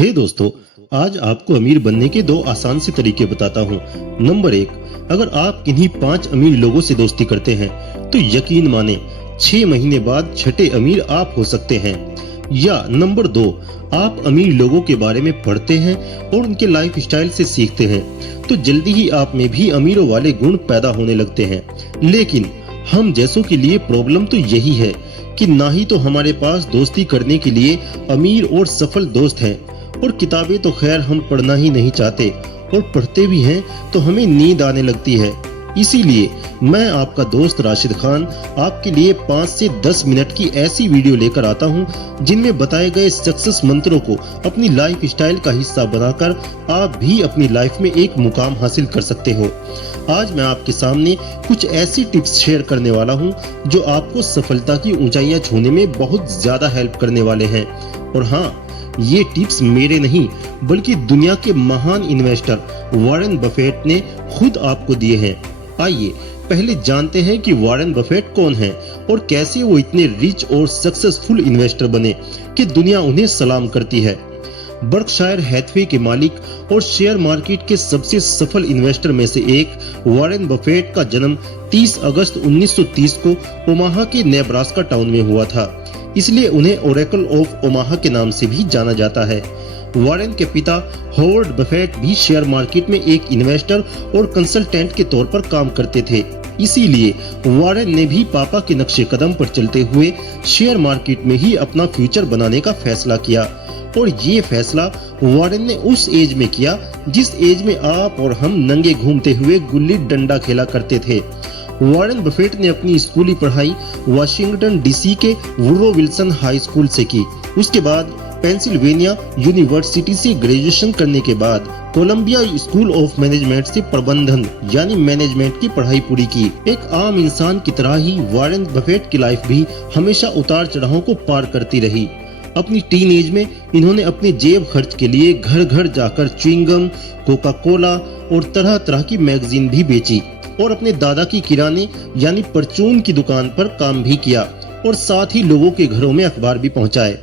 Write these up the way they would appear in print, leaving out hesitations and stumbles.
हे दोस्तों, आज आपको अमीर बनने के दो आसान से तरीके बताता हूँ। नंबर 1, अगर आप किन्हीं 5 अमीर लोगों से दोस्ती करते हैं तो यकीन माने 6 महीने बाद छठे अमीर आप हो सकते हैं। या नंबर 2, आप अमीर लोगों के बारे में पढ़ते हैं और उनके लाइफ स्टाइल से सीखते हैं तो जल्दी ही आप में भी अमीरों वाले गुण पैदा होने लगते हैं। लेकिन हम जैसों के लिए प्रॉब्लम तो यही है कि ना ही तो हमारे पास दोस्ती करने के लिए अमीर और सफल दोस्त हैं, और किताबें तो खैर हम पढ़ना ही नहीं चाहते, और पढ़ते भी हैं तो हमें नींद आने लगती है। इसीलिए मैं आपका दोस्त राशिद खान आपके लिए 5 से 10 मिनट की ऐसी वीडियो लेकर आता हूं जिनमें बताए गए सक्सेस मंत्रों को अपनी लाइफ स्टाइल का हिस्सा बनाकर आप भी अपनी लाइफ में एक मुकाम हासिल कर सकते हो। आज मैं आपके सामने कुछ ऐसी टिप्स शेयर करने वाला हूं जो आपको सफलता की ऊंचाइयां छूने में बहुत ज्यादा हेल्प करने वाले हैं। और हाँ, ये टिप्स मेरे नहीं बल्कि दुनिया के महान इन्वेस्टर वॉरेन बफेट ने खुद आपको दिए हैं। आइए पहले जानते हैं कि वॉरेन बफेट कौन है और कैसे वो इतने रिच और सक्सेसफुल इन्वेस्टर बने कि दुनिया उन्हें सलाम करती है। बर्कशायर हैथवे के मालिक और शेयर मार्केट के सबसे सफल इन्वेस्टर में से एक वॉरेन बफेट का जन्म 30 अगस्त 1930 को ओमाहा के नेब्रास्का टाउन में हुआ था, इसलिए उन्हें ओरेकल ऑफ ओमाहा के नाम से भी जाना जाता है। वॉरेन के पिता हॉवर्ड बफेट भी शेयर मार्केट में एक इन्वेस्टर और कंसल्टेंट के तौर पर काम करते थे, इसीलिए वॉरेन ने भी पापा के नक्शे कदम पर चलते हुए शेयर मार्केट में ही अपना फ्यूचर बनाने का फैसला किया। और ये फैसला वॉरेन ने उस एज में किया जिस एज में आप और हम नंगे घूमते हुए गुल्ली डंडा खेला करते थे। वॉरेन बफेट ने अपनी स्कूली पढ़ाई वाशिंगटन डीसी के वुडरो विल्सन हाई स्कूल से की। उसके बाद पेंसिल्वेनिया यूनिवर्सिटी से ग्रेजुएशन करने के बाद कोलंबिया स्कूल ऑफ मैनेजमेंट से प्रबंधन यानी मैनेजमेंट की पढ़ाई पूरी की। एक आम इंसान की तरह ही वॉरेन बफेट की लाइफ भी हमेशा उतार चढ़ावों को पार करती रही। अपनी टीन एज में इन्होंने अपने जेब खर्च के लिए घर घर जाकर च्युइंगम, कोका कोला और तरह तरह की मैगजीन भी बेची, और अपने दादा की किराने यानी परचून की दुकान पर काम भी किया, और साथ ही लोगों के घरों में अखबार भी पहुंचाए।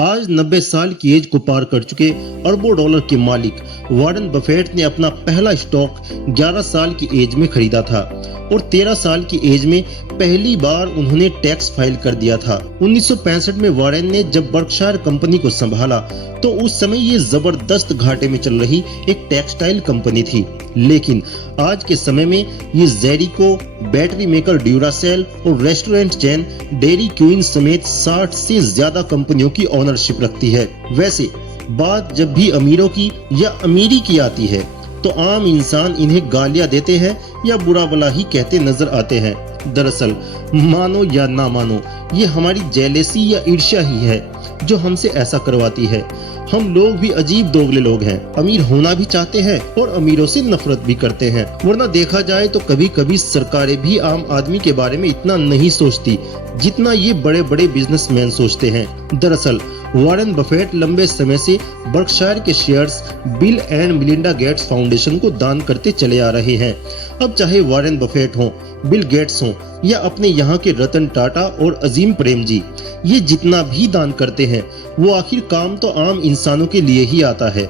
आज 90 साल की एज को पार कर चुके अरबों डॉलर के मालिक वॉरेन बफेट ने अपना पहला स्टॉक 11 साल की एज में खरीदा था, और 13 साल की एज में पहली बार उन्होंने टैक्स फाइल कर दिया था। 1965 में वॉरेन ने जब बर्कशायर कंपनी को संभाला तो उस समय ये जबरदस्त घाटे में चल रही एक टेक्सटाइल कंपनी थी, लेकिन आज के समय में ये जेरिको, बैटरी मेकर ड्यूरासेल और रेस्टोरेंट चेन डेयरी क्वीन समेत 60 से ज्यादा कंपनियों की ओनरशिप रखती है। वैसे बात जब भी अमीरों की या अमीरी की आती है तो आम इंसान इन्हें गालियां देते हैं या बुरा भला ही कहते नजर आते हैं। दरअसल मानो या ना मानो, ये हमारी जेलेसी या ईर्ष्या ही है जो हमसे ऐसा करवाती है। हम लोग भी अजीब दोगले लोग हैं, अमीर होना भी चाहते हैं और अमीरों से नफरत भी करते हैं। वरना देखा जाए तो कभी कभी सरकारें भी आम आदमी के बारे में इतना नहीं सोचती जितना ये बड़े बड़े बिजनेसमैन सोचते हैं। दरअसल वॉरेन बफेट लंबे समय से बर्कशायर के shares bill and Melinda Gates foundation को दान करते चले आ रहे हैं। अब चाहे वॉरेन बफेट हों, बिल गेट्स हों या अपने यहाँ के रतन टाटा और अजीम प्रेम जी, ये जितना भी दान करते हैं वो आखिर काम तो आम इंसानों के लिए ही आता है।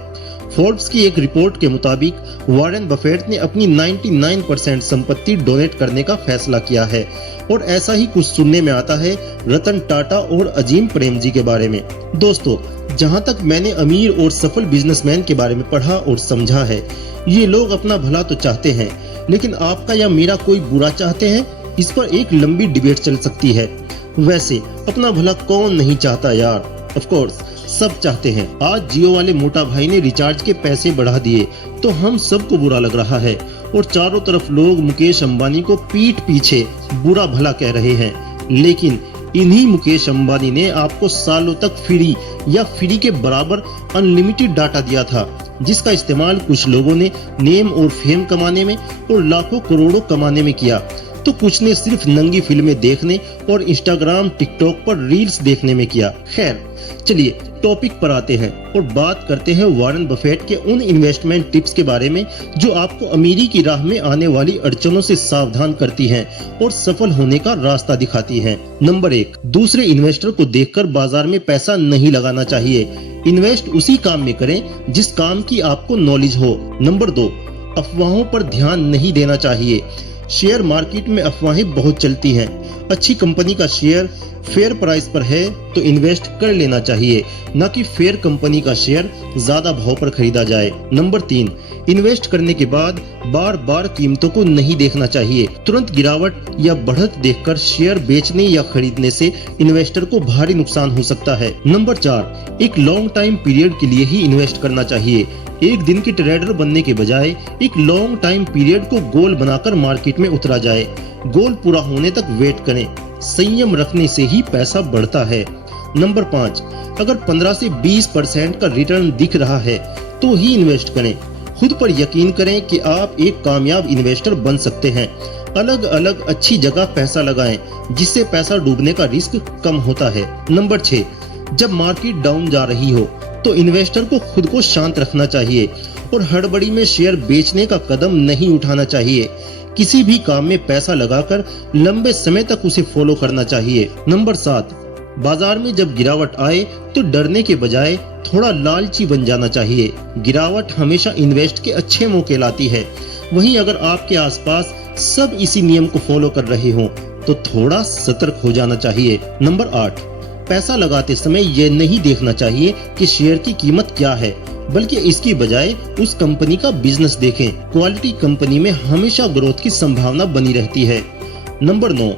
फोर्ब्स की एक रिपोर्ट के मुताबिक वॉरेन बफेट ने अपनी 99% संपत्ति डोनेट करने का फैसला किया है, और ऐसा ही कुछ सुनने में आता है रतन टाटा और अजीम प्रेम जी के बारे में। दोस्तों, जहां तक मैंने अमीर और सफल बिजनेसमैन के बारे में पढ़ा और समझा है, ये लोग अपना भला तो चाहते हैं, लेकिन आपका या मेरा कोई बुरा चाहते हैं, इस पर एक लंबी डिबेट चल सकती है। वैसे अपना भला कौन नहीं चाहता यार, ऑफ कोर्स सब चाहते हैं। आज जियो वाले मोटा भाई ने रिचार्ज के पैसे बढ़ा दिए तो हम सबको बुरा लग रहा है, और चारों तरफ लोग मुकेश अंबानी को पीठ पीछे बुरा भला कह रहे हैं। लेकिन इन्हीं मुकेश अंबानी ने आपको सालों तक फ्री या फ्री के बराबर अनलिमिटेड डाटा दिया था, जिसका इस्तेमाल कुछ लोगों ने नेम और फेम कमाने में और लाखों करोड़ों कमाने में किया। तो कुछ ने सिर्फ नंगी फिल्में देखने और इंस्टाग्राम टिकटॉक पर रील्स देखने में किया। खैर चलिए टॉपिक पर आते हैं और बात करते हैं वॉरेन बफेट के उन इन्वेस्टमेंट टिप्स के बारे में जो आपको अमीरी की राह में आने वाली अड़चनों से सावधान करती हैं और सफल होने का रास्ता दिखाती हैं। नंबर 1, दूसरे इन्वेस्टर को देखकर बाजार में पैसा नहीं लगाना चाहिए। इन्वेस्ट उसी काम में करें जिस काम की आपको नॉलेज हो। नंबर 2, अफवाहों पर ध्यान नहीं देना चाहिए। शेयर मार्केट में अफवाहें बहुत चलती हैं। अच्छी कंपनी का शेयर फेयर प्राइस पर है तो इन्वेस्ट कर लेना चाहिए, न कि फेयर कंपनी का शेयर ज्यादा भाव पर खरीदा जाए। नंबर 3, इन्वेस्ट करने के बाद बार बार कीमतों को नहीं देखना चाहिए। तुरंत गिरावट या बढ़त देखकर शेयर बेचने या खरीदने से इन्वेस्टर को भारी नुकसान हो सकता है। नंबर 4, एक लॉन्ग टाइम पीरियड के लिए ही इन्वेस्ट करना चाहिए। एक दिन के ट्रेडर बनने के बजाय एक लॉन्ग टाइम पीरियड को गोल बनाकर मार्केट में उतरा जाए। गोल पूरा होने तक वेट करें। संयम रखने से ही पैसा बढ़ता है। नंबर 5, अगर 15 से 20% का रिटर्न दिख रहा है तो ही इन्वेस्ट करें। खुद पर यकीन करें कि आप एक कामयाब इन्वेस्टर बन सकते हैं। अलग अलग अच्छी जगह पैसा लगाएं जिससे पैसा डूबने का रिस्क कम होता है। नंबर 6, जब मार्केट डाउन जा रही हो तो इन्वेस्टर को खुद को शांत रखना चाहिए और हड़बड़ी में शेयर बेचने का कदम नहीं उठाना चाहिए। किसी भी काम में पैसा लगाकर लंबे समय तक उसे फॉलो करना चाहिए। नंबर 7, बाजार में जब गिरावट आए तो डरने के बजाय थोड़ा लालची बन जाना चाहिए। गिरावट हमेशा इन्वेस्ट के अच्छे मौके लाती है। वहीं अगर आपके आसपास सब इसी नियम को फॉलो कर रहे हो तो थोड़ा सतर्क हो जाना चाहिए। नंबर 8, पैसा लगाते समय यह नहीं देखना चाहिए कि शेयर की कीमत क्या है, बल्कि इसकी बजाय उस कंपनी का बिजनेस देखें। क्वालिटी कंपनी में हमेशा ग्रोथ की संभावना बनी रहती है। नंबर 9,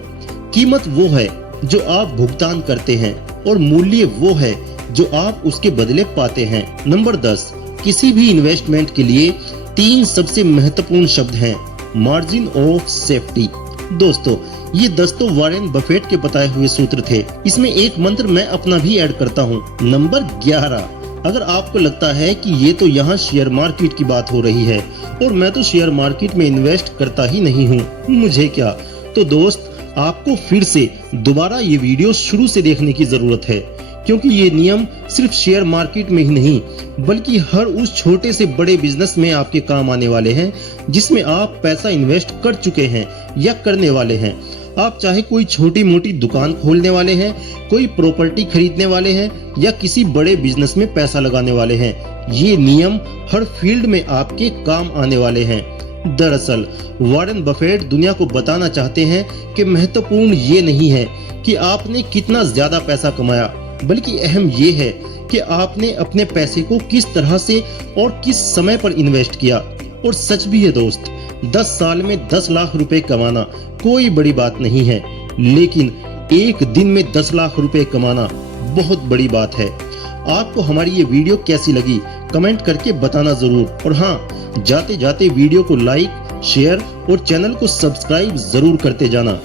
कीमत वो है जो आप भुगतान करते हैं और मूल्य वो है जो आप उसके बदले पाते हैं। नंबर 10, किसी भी इन्वेस्टमेंट के लिए 3 सबसे महत्वपूर्ण शब्द हैं। Margin of safety. दोस्तों ये 10 तो वॉरेन बफेट के बताए हुए सूत्र थे। इसमें एक मंत्र मैं अपना भी ऐड करता हूँ। नंबर 11, अगर आपको लगता है कि ये तो यहाँ शेयर मार्केट की बात हो रही है और मैं तो शेयर मार्केट में इन्वेस्ट करता ही नहीं हूँ, मुझे क्या, तो दोस्त आपको फिर से दोबारा ये वीडियो शुरू से देखने की जरूरत है, क्योंकि ये नियम सिर्फ शेयर मार्केट में ही नहीं बल्कि हर उस छोटे से बड़े बिजनेस में आपके काम आने वाले हैं जिसमें आप पैसा इन्वेस्ट कर चुके हैं या करने वाले हैं। आप चाहे कोई छोटी मोटी दुकान खोलने वाले हैं, कोई प्रॉपर्टी खरीदने वाले हैं या किसी बड़े बिजनेस में पैसा लगाने वाले हैं, ये नियम हर फील्ड में आपके काम आने वाले हैं। दरअसल वॉरेन बफेट दुनिया को बताना चाहते हैं कि महत्वपूर्ण ये नहीं है कि आपने कितना ज्यादा पैसा कमाया, बल्कि अहम ये है कि आपने अपने पैसे को किस तरह से और किस समय पर इन्वेस्ट किया। और सच भी है दोस्त, 10 साल में 10 लाख रुपए कमाना कोई बड़ी बात नहीं है, लेकिन एक दिन में 10 लाख रुपए कमाना बहुत बड़ी बात है। आपको हमारी ये वीडियो कैसी लगी कमेंट करके बताना जरूर। और हाँ, जाते जाते वीडियो को लाइक, शेयर और चैनल को सब्सक्राइब जरूर करते जाना।